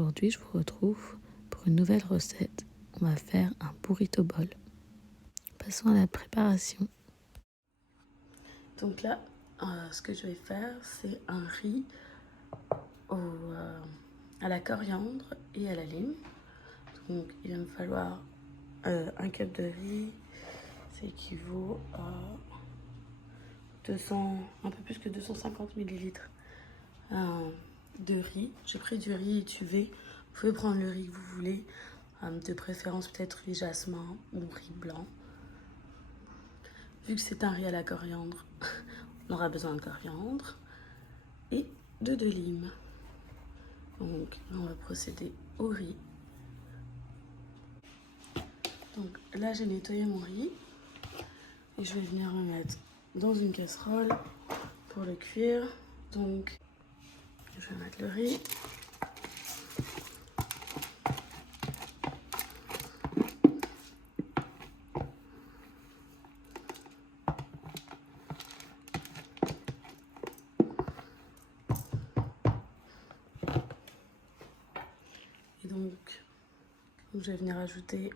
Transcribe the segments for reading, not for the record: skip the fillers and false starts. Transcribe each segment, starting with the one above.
Aujourd'hui, je vous retrouve pour une nouvelle recette. On va faire un burrito bowl. Passons à la préparation. Donc là, ce que je vais faire, c'est un riz à la coriandre et à la lime. Donc il va me falloir un cup de riz, ça équivaut à 200, un peu plus que 250 millilitres de riz. J'ai pris du riz étuvé. Vous pouvez prendre le riz que vous voulez, de préférence peut-être riz jasmin ou riz blanc. Vu que c'est un riz à la coriandre, on aura besoin de coriandre et de lime. Donc on va procéder au riz. Donc là j'ai nettoyé mon riz et je vais venir le mettre dans une casserole pour le cuire. Donc je vais mettre le riz. Et donc je vais venir ajouter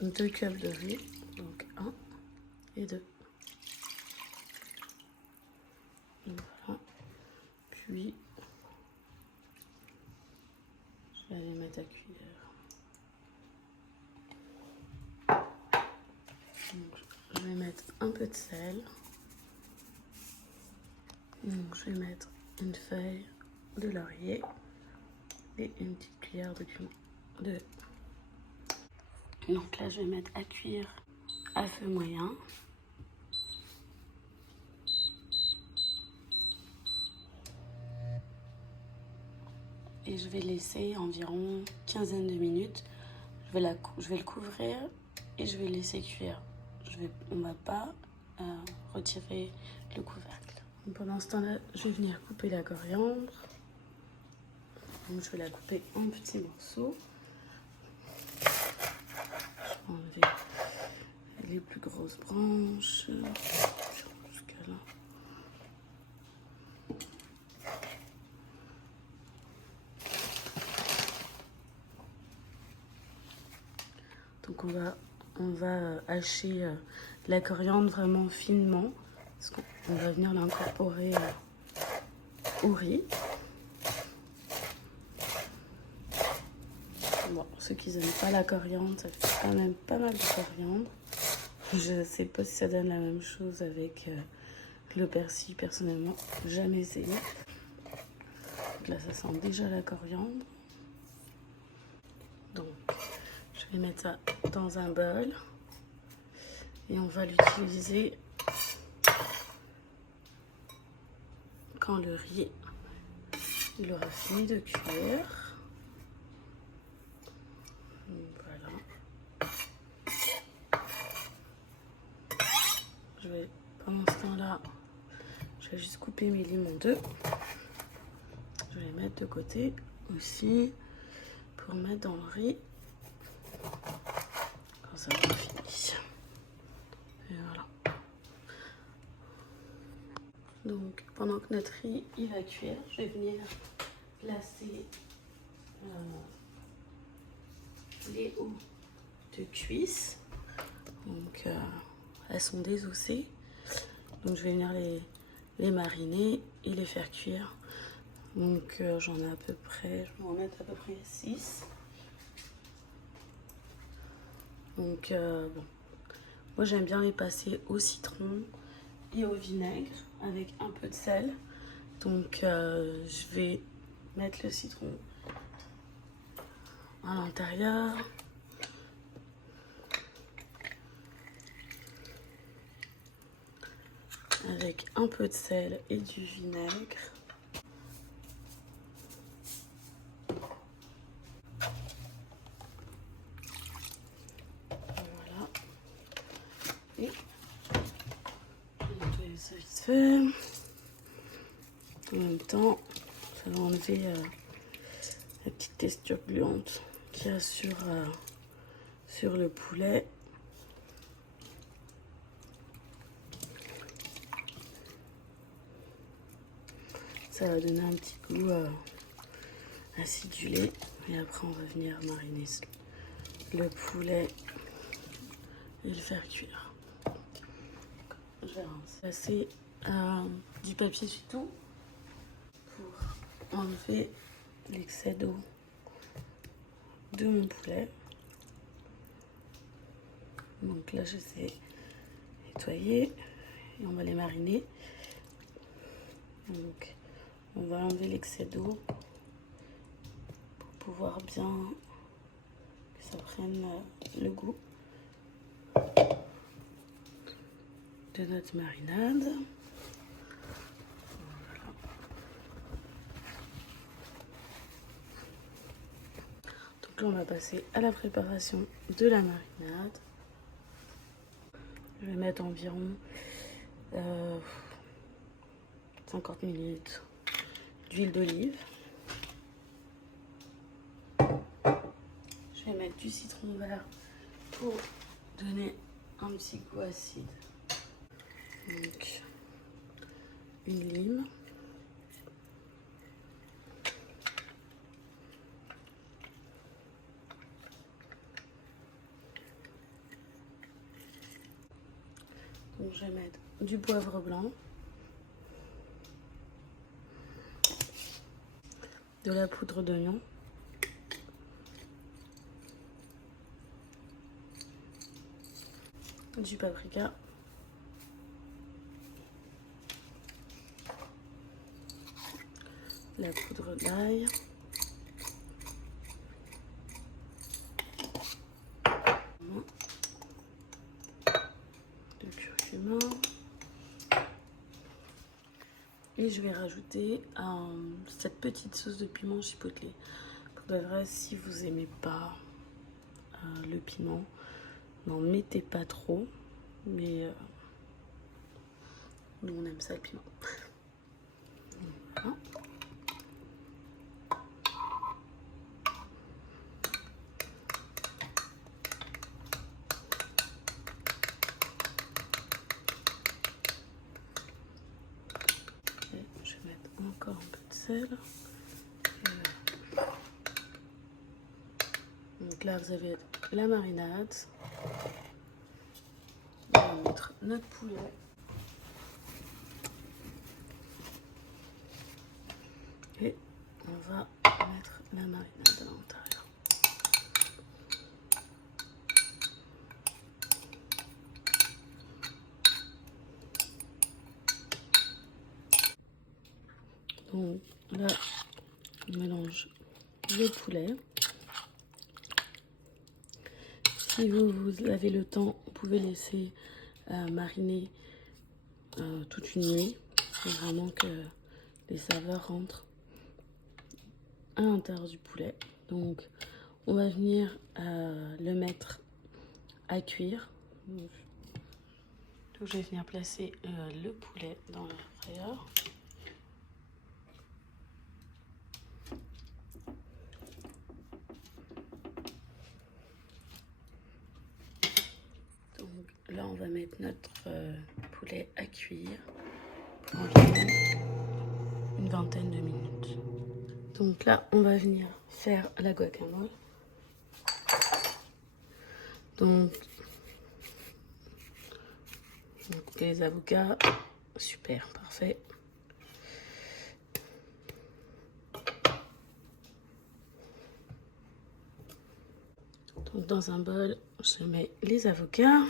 2 cups de riz, donc 1 et 2. Voilà. Puis je vais les mettre à cuire. Donc, je vais mettre un peu de sel. Donc, je vais mettre une feuille de laurier et une petite cuillère de cumin. Donc là, je vais mettre à cuire à feu moyen. Et je vais laisser environ une quinzaine de minutes. Je vais le couvrir et je vais laisser cuire. On ne va pas retirer le couvercle. Donc pendant ce temps-là, je vais venir couper la coriandre. Donc je vais la couper en petits morceaux. Je vais enlever les plus grosses branches jusqu'à là. Donc on va hacher la coriandre vraiment finement parce qu'on va venir l'incorporer au riz. Bon, ceux qui n'aiment pas la coriandre, ça fait quand même pas mal de coriandre. Je ne sais pas si ça donne la même chose avec le persil, personnellement, jamais essayé. Donc là, ça sent déjà la coriandre. Donc, je vais mettre ça dans un bol et on va l'utiliser quand le riz il aura fini de cuire. Voilà. Pendant ce temps-là, je vais juste couper mes limons en deux. Je vais les mettre de côté aussi pour mettre dans le riz quand ça sera fini. Et voilà. Donc pendant que notre riz il va cuire, je vais venir placer les hauts de cuisse. Donc elles sont désossées. Donc je vais venir les mariner et les faire cuire. Donc j'en ai à peu près, je vais en mettre à peu près 6. Donc bon, moi j'aime bien les passer au citron et au vinaigre avec un peu de sel. Donc je vais mettre le citron à l'intérieur. Avec un peu de sel et du vinaigre. Voilà. Et je vais nettoyer ça vite fait. En même temps, ça va enlever la petite texture gluante qu'il y a sur le poulet. Ça va donner un petit goût acidulé. Et après, on va venir mariner le poulet et le faire cuire. Je vais passer du papier sur tout pour enlever l'excès d'eau de mon poulet. Donc là, je sais nettoyer et on va les mariner. Donc, on va enlever l'excès d'eau pour pouvoir bien que ça prenne le goût de notre marinade. Voilà. Donc là, on va passer à la préparation de la marinade. Je vais mettre environ 50 ml d'huile d'olive. Je vais mettre du citron vert pour donner un petit goût acide. Donc, une lime. Donc, je vais mettre du poivre blanc, de la poudre d'oignon, du paprika, la poudre d'ail, de curcuma, et je vais rajouter cette petite sauce de piment chipotle. Pour de vrai, si vous aimez pas le piment, n'en mettez pas trop, mais nous on aime ça le piment. Voilà. Et je vais mettre encore un peu de sel. Donc là vous avez la marinade. On va mettre notre poulet. Et on va mettre la marinade à l'intérieur. Donc là, on mélange le poulet. Si vous avez le temps, vous pouvez laisser mariner toute une nuit. Il faut vraiment que les saveurs rentrent à l'intérieur du poulet. Donc, on va venir le mettre à cuire. Donc, je vais venir placer le poulet dans l'air frayeur. Donc là, on va mettre notre poulet à cuire pour environ une vingtaine de minutes. Donc là, on va venir faire la guacamole. Donc on coupe les avocats. Super, parfait. Donc dans un bol, je mets les avocats.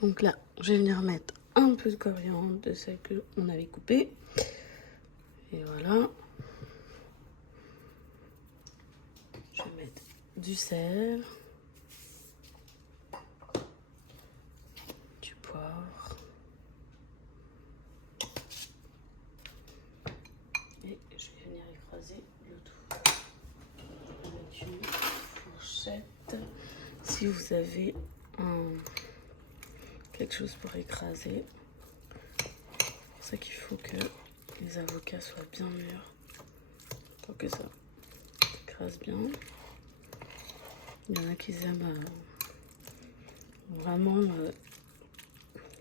Donc là, je vais venir mettre un peu de coriandre, de celle qu'on avait coupée. Et voilà. Je vais mettre du sel, du poivre. Et je vais venir écraser le tout avec une fourchette. Si vous avez quelque chose pour écraser, c'est pour ça qu'il faut que les avocats soient bien mûrs pour que ça écrase bien. Il y en a qui aiment vraiment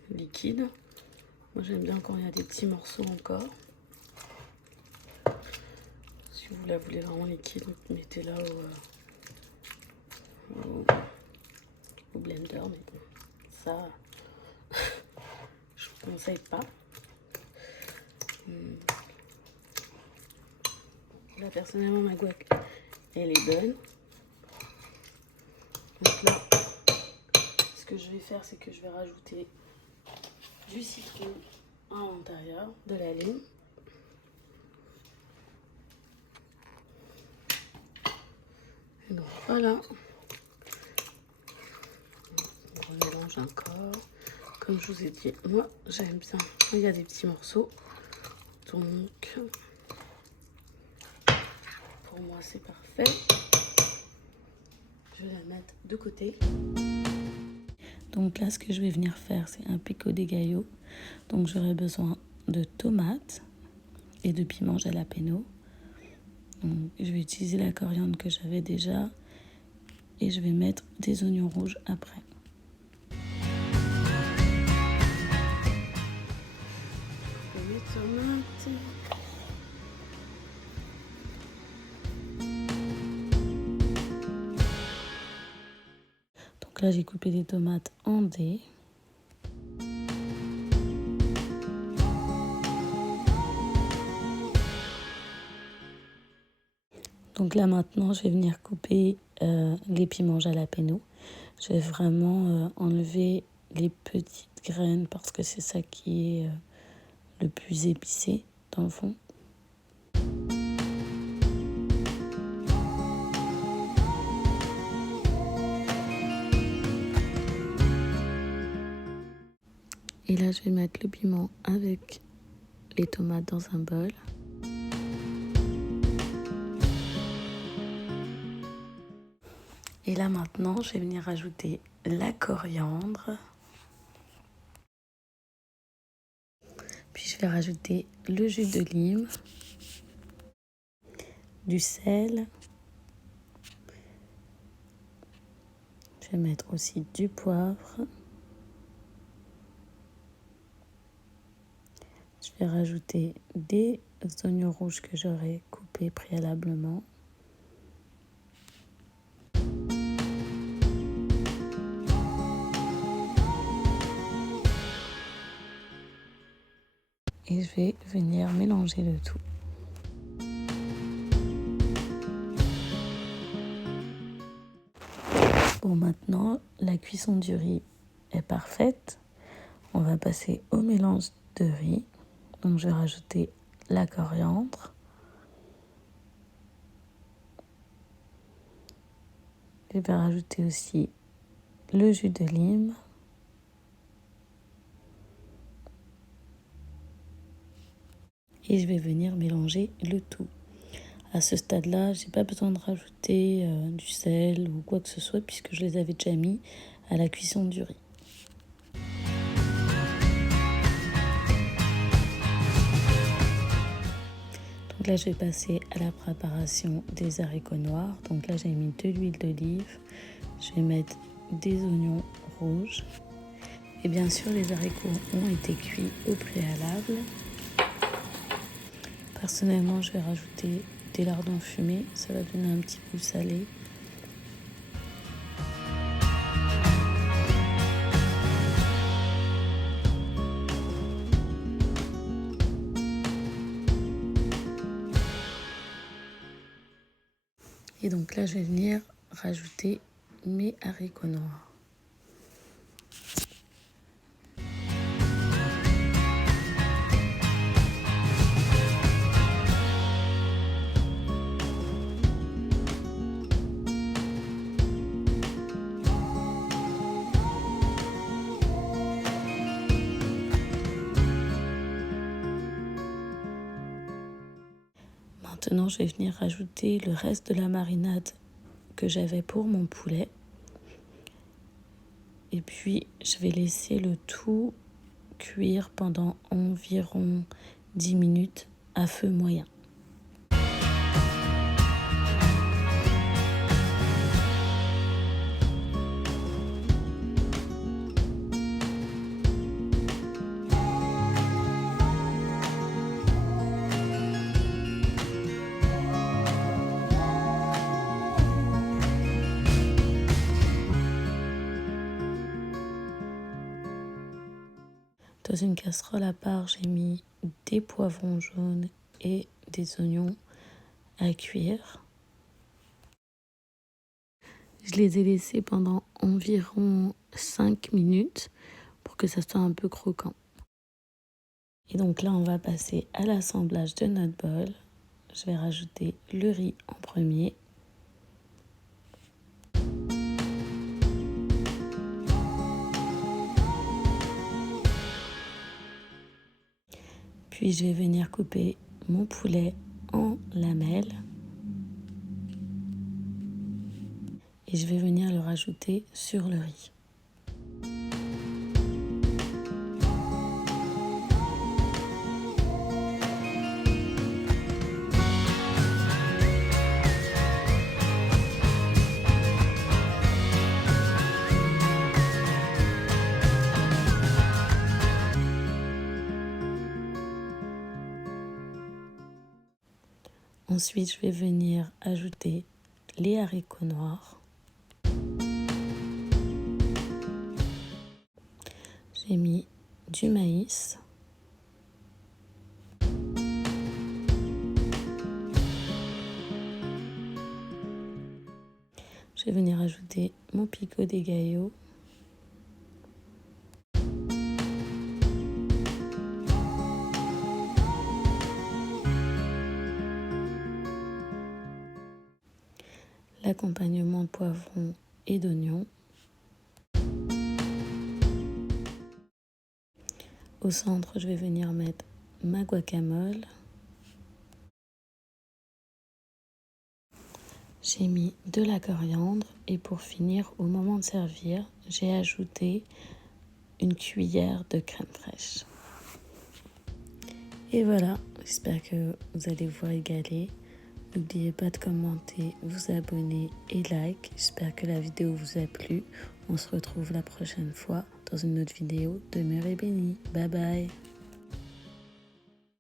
liquide. Moi j'aime bien quand il y a des petits morceaux encore. Si vous la voulez vraiment liquide, mettez-la au blender, mais bon, ça, je vous conseille pas. Là, personnellement, ma guac, elle est bonne. Donc là, ce que je vais faire, c'est que je vais rajouter du citron à l'intérieur de la lime. Et donc voilà. On mélange encore. Comme je vous ai dit, moi j'aime bien. Il y a des petits morceaux. Donc pour moi c'est parfait. Je vais la mettre de côté. Donc là ce que je vais venir faire, c'est un pico de gallo. Donc j'aurai besoin de tomates et de piment jalapeno. Donc, je vais utiliser la coriandre que j'avais déjà et je vais mettre des oignons rouges après. Les tomates. Donc là j'ai coupé des tomates en dés. Donc là maintenant, je vais venir couper les piments jalapeno. Je vais vraiment enlever les petites graines parce que c'est ça qui est le plus épicé dans le fond. Et là, je vais mettre le piment avec les tomates dans un bol. Et là maintenant, je vais venir ajouter la coriandre. Puis je vais rajouter le jus de lime, du sel. Je vais mettre aussi du poivre. Je vais rajouter des oignons rouges que j'aurais coupés préalablement. Et je vais venir mélanger le tout. Bon, maintenant, la cuisson du riz est parfaite. On va passer au mélange de riz. Donc, je vais rajouter la coriandre. Je vais rajouter aussi le jus de lime. Et je vais venir mélanger le tout. À ce stade-là, j'ai pas besoin de rajouter du sel ou quoi que ce soit puisque je les avais déjà mis à la cuisson du riz. Donc là, je vais passer à la préparation des haricots noirs. Donc là, j'ai mis de l'huile d'olive. Je vais mettre des oignons rouges. Et bien sûr, les haricots ont été cuits au préalable. Personnellement, je vais rajouter des lardons fumés. Ça va donner un petit goût salé. Et donc là, je vais venir rajouter mes haricots noirs. Maintenant, je vais venir rajouter le reste de la marinade que j'avais pour mon poulet. Et puis, je vais laisser le tout cuire pendant environ 10 minutes à feu moyen. Dans une casserole à part, j'ai mis des poivrons jaunes et des oignons à cuire. Je les ai laissés pendant environ 5 minutes pour que ça soit un peu croquant. Et donc là, on va passer à l'assemblage de notre bol. Je vais rajouter le riz en premier. Puis je vais venir couper mon poulet en lamelles. Et je vais venir le rajouter sur le riz. Ensuite, je vais venir ajouter les haricots noirs. J'ai mis du maïs. Je vais venir ajouter mon pico de gallo. L'accompagnement de poivrons et d'oignons. Au centre, je vais venir mettre ma guacamole. J'ai mis de la coriandre et pour finir, au moment de servir, j'ai ajouté une cuillère de crème fraîche. Et voilà, j'espère que vous allez vous régaler. N'oubliez pas de commenter, vous abonner et like. J'espère que la vidéo vous a plu. On se retrouve la prochaine fois dans une autre vidéo. Demeurez bénis. Bye bye.